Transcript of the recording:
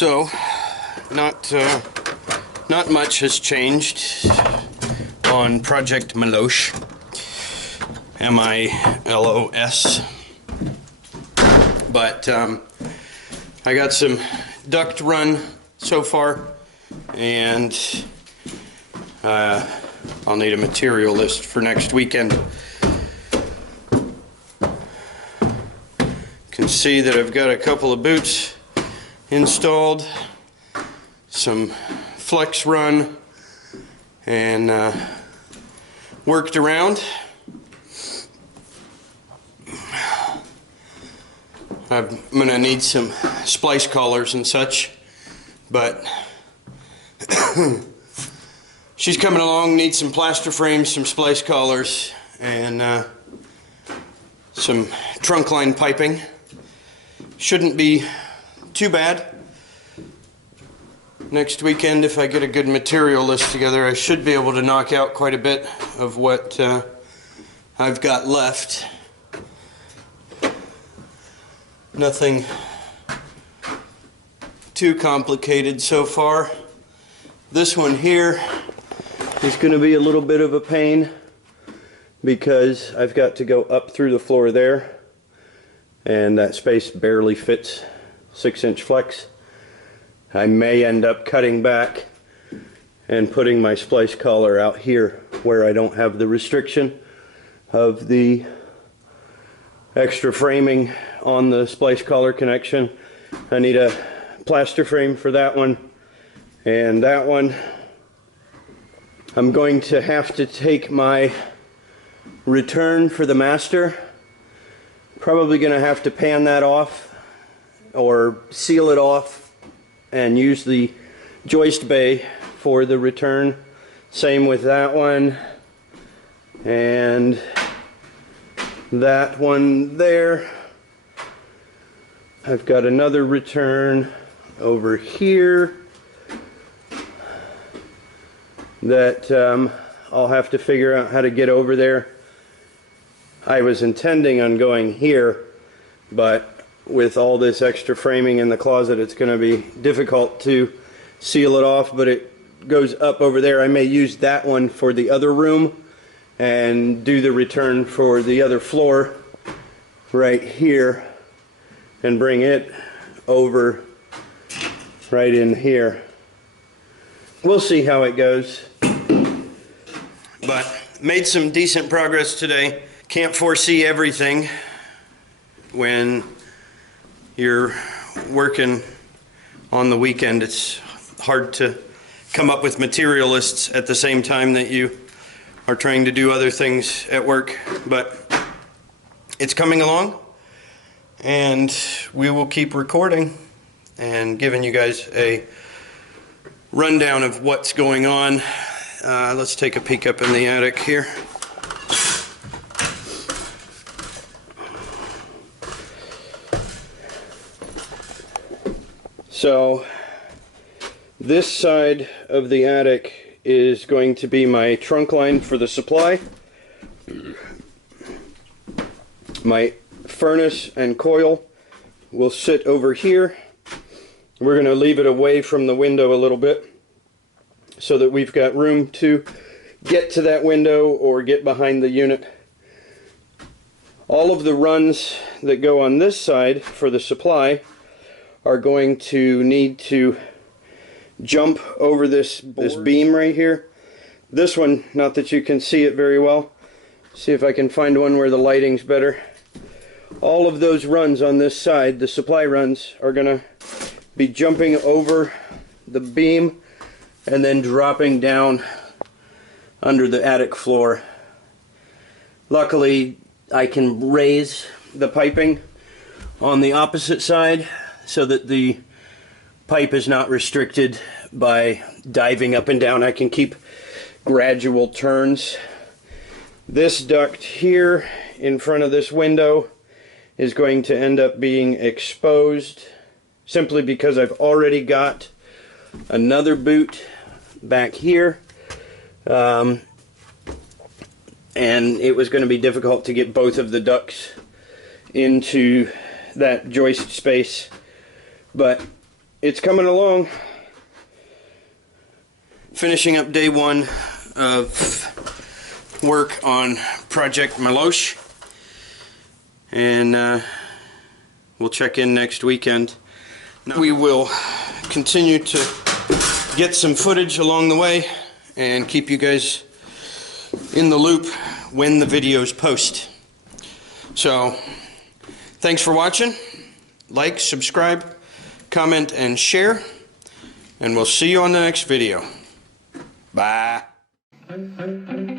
So, not much has changed on Project Milos, M-I-L-O-S, but I got some duct run so far, and I'll need a material list for next weekend. You can see that I've got a couple of boots installed, some flex run, and worked around. I'm gonna need some splice collars and such, but she's coming along. Needs some plaster frames, some splice collars, and some trunk line piping. Shouldn't be too bad. Next weekend, if I get a good material list together, I should be able to knock out quite a bit of what I've got left. Nothing too complicated so far. This one here is going to be a little bit of a pain because I've got to go up through the floor there, and that space barely fits 6-inch flex. I may end up cutting back and putting my splice collar out here where I don't have the restriction of the extra framing on the splice collar connection. I need a plaster frame for that one, and that one I'm going to have to take my return for the master. Probably going to have to pan that off or seal it off and use the joist bay for the return. Same with that one and that one there. I've got another return over here that I'll have to figure out how to get over there. I was intending on going here, but with all this extra framing in the closet, it's going to be difficult to seal it off, but it goes up over there. I may use that one for the other room and do the return for the other floor right here and bring it over right in here. We'll see how it goes. But made some decent progress today. Can't foresee everything when you're working on the weekend. It's hard to come up with material lists at the same time that you are trying to do other things at work, but it's coming along, and we will keep recording and giving you guys a rundown of what's going on. Let's take a peek up in the attic here. So this side of the attic is going to be my trunk line for the supply. My furnace and coil will sit over here. We're going to leave it away from the window a little bit so that we've got room to get to that window or get behind the unit. All of the runs that go on this side for the supply are going to need to jump over this beam right here. This one, not that you can see it very well. See if I can find one where the lighting's better. All of those runs on this side, the supply runs, are going to be jumping over the beam and then dropping down under the attic floor. Luckily, I can raise the piping on the opposite side so that the pipe is not restricted by diving up and down. I can keep gradual turns. This duct here in front of this window is going to end up being exposed simply because I've already got another boot back here, and it was going to be difficult to get both of the ducts into that joist space, but it's coming along. Finishing up day one of work on Project Milos, and we'll check in next weekend. We will continue to get some footage along the way and keep you guys in the loop when the videos post. So thanks for watching. Like, subscribe, comment, and share, and we'll see you on the next video. Bye.